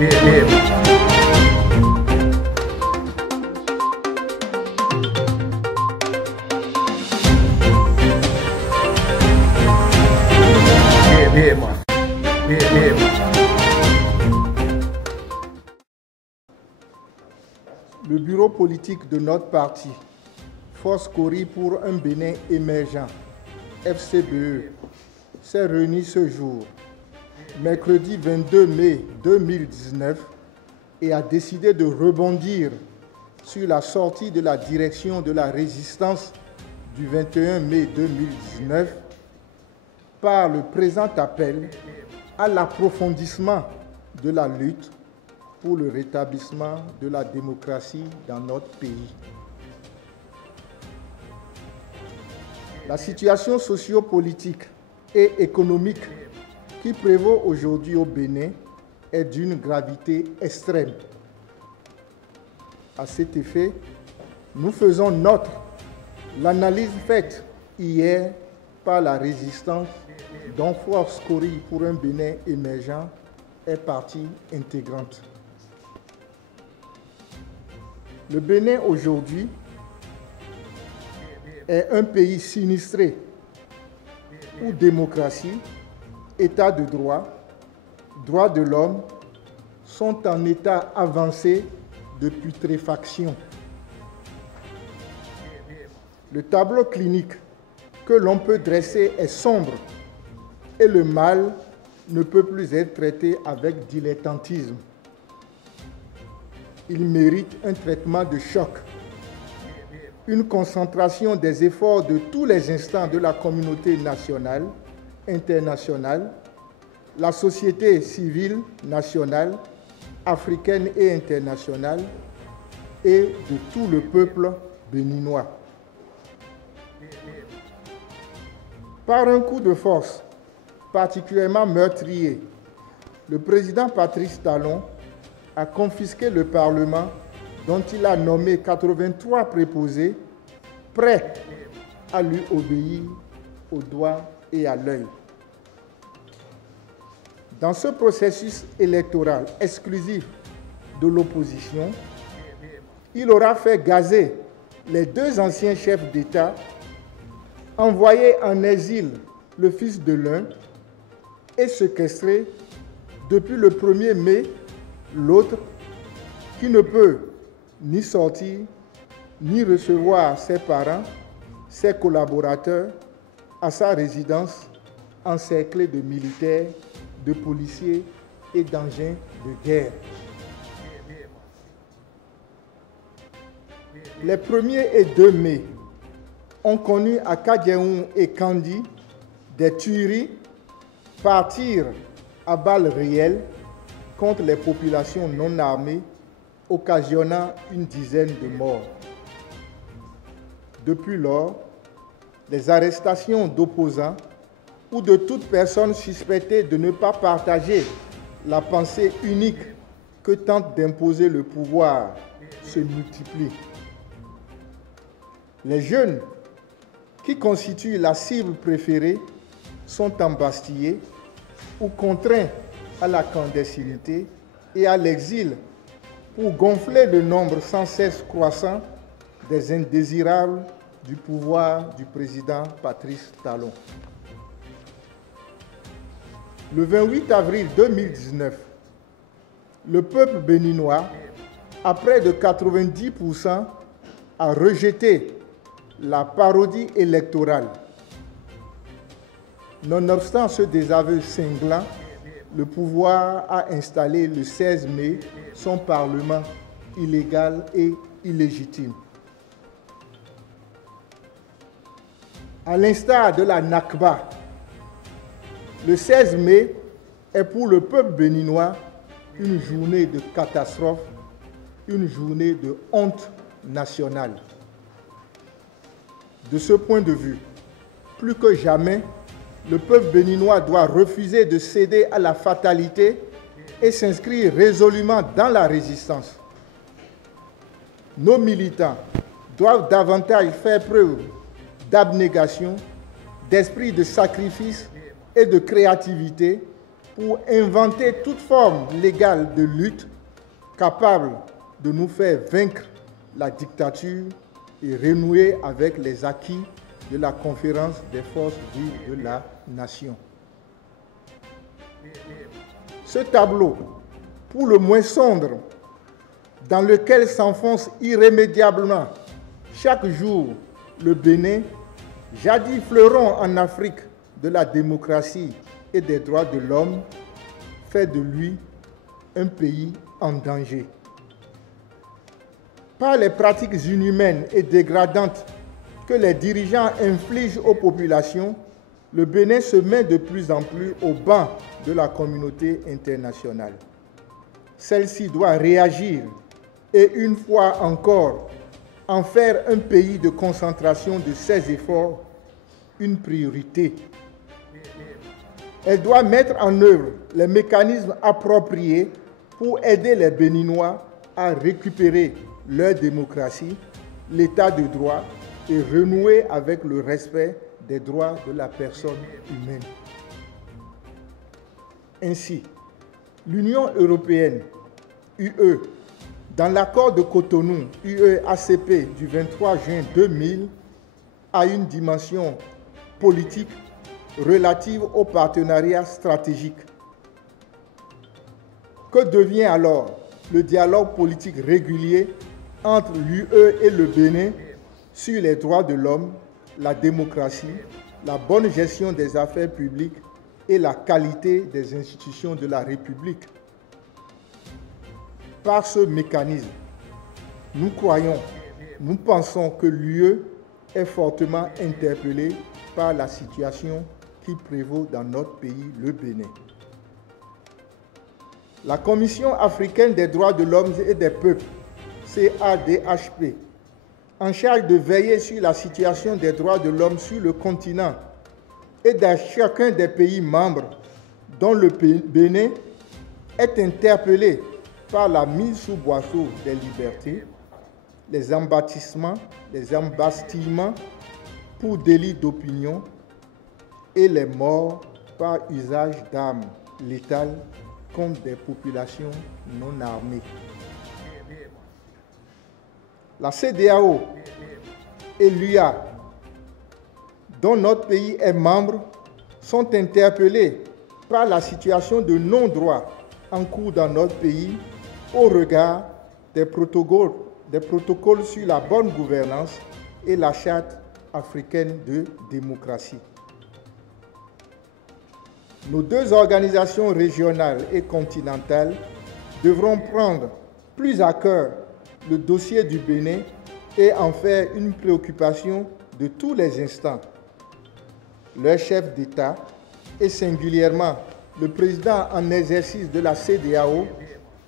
Le bureau politique de notre parti, Force Kori pour un Bénin émergent, FCBE, s'est réuni ce jour, mercredi 22 mai 2019, et a décidé de rebondir sur la sortie de la direction de la résistance du 21 mai 2019 par le présent appel à l'approfondissement de la lutte pour le rétablissement de la démocratie dans notre pays. La situation sociopolitique et économique qui prévaut aujourd'hui au Bénin est d'une gravité extrême. À cet effet, nous faisons nôtre l'analyse faite hier par la résistance dont Force Kori pour un Bénin émergent est partie intégrante. Le Bénin aujourd'hui est un pays sinistré où démocratie, état de droit, droits de l'homme sont en état avancé de putréfaction. Le tableau clinique que l'on peut dresser est sombre et le mal ne peut plus être traité avec dilettantisme. Il mérite un traitement de choc, une concentration des efforts de tous les instants de la communauté nationale, internationale, la société civile nationale, africaine et internationale, et de tout le peuple béninois. Par un coup de force particulièrement meurtrier, le président Patrice Talon a confisqué le Parlement dont il a nommé 83 préposés prêts à lui obéir au doigt et à l'œil. Dans ce processus électoral exclusif de l'opposition, il aura fait gazer les deux anciens chefs d'État, envoyé en exil le fils de l'un et séquestré depuis le 1er mai l'autre, qui ne peut ni sortir, ni recevoir ses parents, ses collaborateurs à sa résidence encerclée de militaires, de policiers et d'engins de guerre. Les 1er et 2 mai ont connu à Kadiaoun et Kandi des tueries partir à balles réelles contre les populations non armées, occasionnant une dizaine de morts. Depuis lors, les arrestations d'opposants ou de toute personne suspectée de ne pas partager la pensée unique que tente d'imposer le pouvoir se multiplient. Les jeunes, qui constituent la cible préférée, sont embastillés ou contraints à la clandestinité et à l'exil pour gonfler le nombre sans cesse croissant des indésirables du pouvoir du président Patrice Talon. Le 28 avril 2019, le peuple béninois, à près de 90%, a rejeté la parodie électorale. Nonobstant ce désaveu cinglant, le pouvoir a installé le 16 mai son parlement illégal et illégitime. À l'instar de la Nakba, le 16 mai est pour le peuple béninois une journée de catastrophe, une journée de honte nationale. De ce point de vue, plus que jamais, le peuple béninois doit refuser de céder à la fatalité et s'inscrire résolument dans la résistance. Nos militants doivent davantage faire preuve d'abnégation, d'esprit de sacrifice et de créativité pour inventer toute forme légale de lutte capable de nous faire vaincre la dictature et renouer avec les acquis de la conférence des forces vives de la nation. Ce tableau, pour le moins sombre, dans lequel s'enfonce irrémédiablement chaque jour le Bénin, jadis fleuron en Afrique de la démocratie et des droits de l'homme, fait de lui un pays en danger. Par les pratiques inhumaines et dégradantes que les dirigeants infligent aux populations, le Bénin se met de plus en plus au banc de la communauté internationale. Celle-ci doit réagir et, une fois encore, en faire un pays de concentration de ses efforts une priorité. Elle doit mettre en œuvre les mécanismes appropriés pour aider les Béninois à récupérer leur démocratie, l'état de droit et renouer avec le respect des droits de la personne humaine. Ainsi, l'Union européenne, UE, dans l'accord de Cotonou, UE-ACP du 23 juin 2000, a une dimension politique relative au partenariat stratégique. Que devient alors le dialogue politique régulier entre l'UE et le Bénin sur les droits de l'homme, la démocratie, la bonne gestion des affaires publiques et la qualité des institutions de la République? Par ce mécanisme, nous pensons que l'UE est fortement interpellée par la situation qui prévaut dans notre pays, le Bénin. La Commission africaine des droits de l'homme et des peuples, CADHP, en charge de veiller sur la situation des droits de l'homme sur le continent et dans chacun des pays membres, dont le Bénin, est interpellée par la mise sous boisseau des libertés, les embastillements pour délit d'opinion et les morts par usage d'armes létales contre des populations non armées. La CEDEAO et l'UA, dont notre pays est membre, sont interpellés par la situation de non-droit en cours dans notre pays au regard des protocoles sur la bonne gouvernance et la Charte africaine de démocratie. Nos deux organisations régionales et continentales devront prendre plus à cœur le dossier du Bénin et en faire une préoccupation de tous les instants. Leur chef d'État, et singulièrement le président en exercice de la CEDEAO,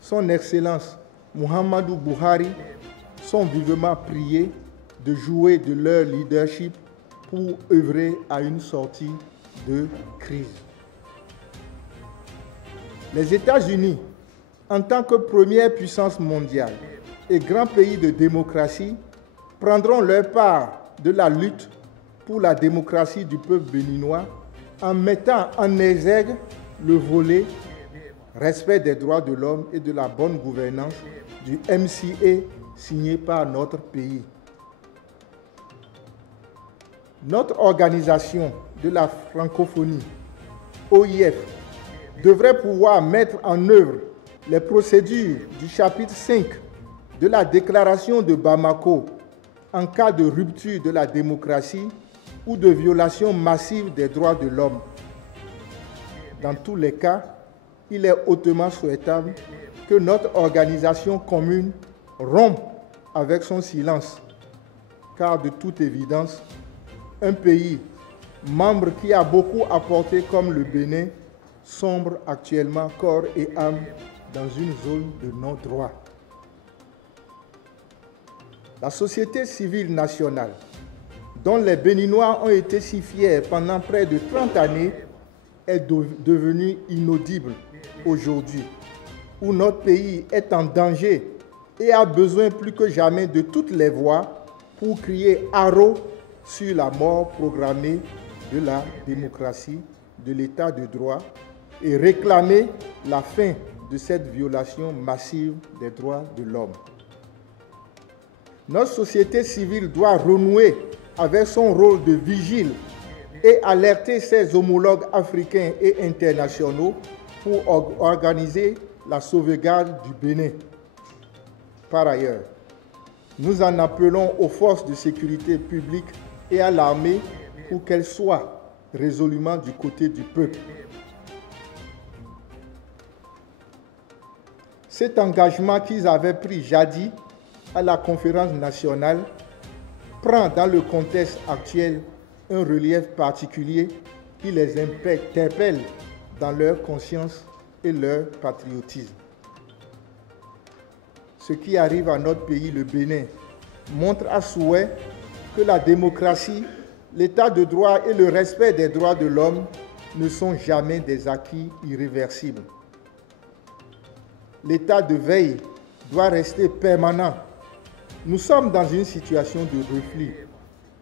son Excellence Muhammadu Buhari, sont vivement priés de jouer de leur leadership pour œuvrer à une sortie de crise. Les États-Unis, en tant que première puissance mondiale et grand pays de démocratie, prendront leur part de la lutte pour la démocratie du peuple béninois en mettant en exergue le volet respect des droits de l'homme et de la bonne gouvernance du MCA signé par notre pays. Notre organisation de la francophonie, OIF, devrait pouvoir mettre en œuvre les procédures du chapitre 5 de la déclaration de Bamako en cas de rupture de la démocratie ou de violation massive des droits de l'homme. Dans tous les cas, il est hautement souhaitable que notre organisation commune rompe avec son silence, car de toute évidence, un pays membre qui a beaucoup apporté comme le Bénin sombre actuellement corps et âme dans une zone de non-droit. La société civile nationale, dont les Béninois ont été si fiers pendant près de 30 années, est devenue inaudible aujourd'hui, où notre pays est en danger et a besoin plus que jamais de toutes les voix pour crier haro sur la mort programmée de la démocratie, de l'état de droit et réclamer la fin de cette violation massive des droits de l'homme. Notre société civile doit renouer avec son rôle de vigile et alerter ses homologues africains et internationaux pour organiser la sauvegarde du Bénin. Par ailleurs, nous en appelons aux forces de sécurité publique et à l'armée pour qu'elles soient résolument du côté du peuple. Cet engagement qu'ils avaient pris jadis à la conférence nationale prend dans le contexte actuel un relief particulier qui les interpelle dans leur conscience et leur patriotisme. Ce qui arrive à notre pays, le Bénin, montre à souhait que la démocratie, l'état de droit et le respect des droits de l'homme ne sont jamais des acquis irréversibles. L'état de veille doit rester permanent. Nous sommes dans une situation de reflux,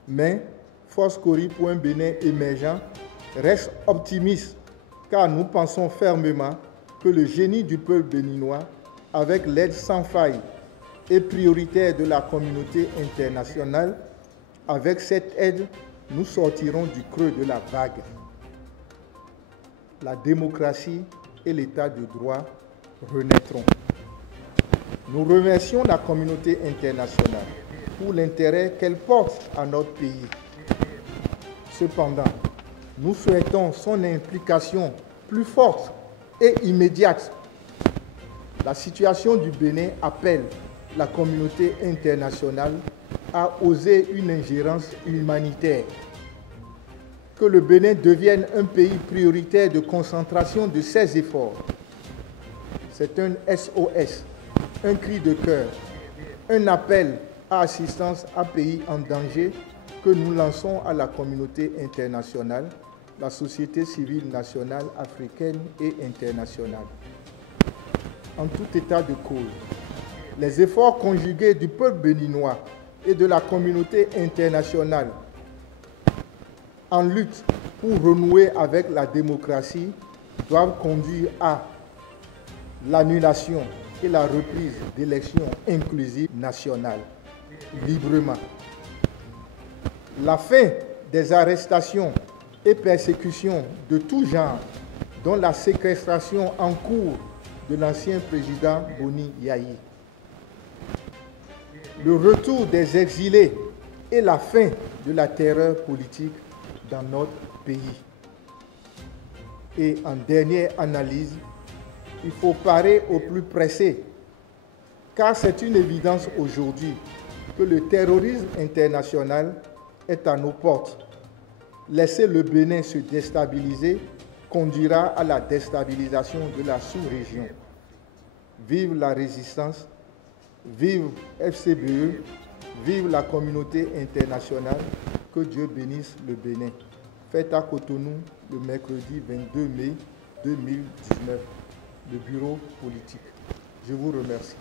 mais Force Cori pour un Bénin émergent reste optimiste car nous pensons fermement que le génie du peuple béninois, avec l'aide sans faille et prioritaire de la communauté internationale, avec cette aide, nous sortirons du creux de la vague. La démocratie et l'état de droit renaîtront. Nous remercions la communauté internationale pour l'intérêt qu'elle porte à notre pays. Cependant, nous souhaitons son implication plus forte et immédiate. La situation du Bénin appelle la communauté internationale à oser une ingérence humanitaire. Que le Bénin devienne un pays prioritaire de concentration de ses efforts. C'est un SOS, un cri de cœur, un appel à assistance à pays en danger que nous lançons à la communauté internationale, la société civile nationale, africaine et internationale. En tout état de cause, les efforts conjugués du peuple béninois et de la communauté internationale en lutte pour renouer avec la démocratie doivent conduire à l'annulation et la reprise d'élections inclusives nationales, librement. La fin des arrestations et persécutions de tout genre, dont la séquestration en cours de l'ancien président Boni Yayi. Le retour des exilés et la fin de la terreur politique dans notre pays. Et en dernière analyse, il faut parer au plus pressé, car c'est une évidence aujourd'hui que le terrorisme international est à nos portes. Laisser le Bénin se déstabiliser conduira à la déstabilisation de la sous-région. Vive la résistance, vive FCBE, vive la communauté internationale, que Dieu bénisse le Bénin. Fête à Cotonou le mercredi 22 mai 2019. Le bureau politique. Je vous remercie.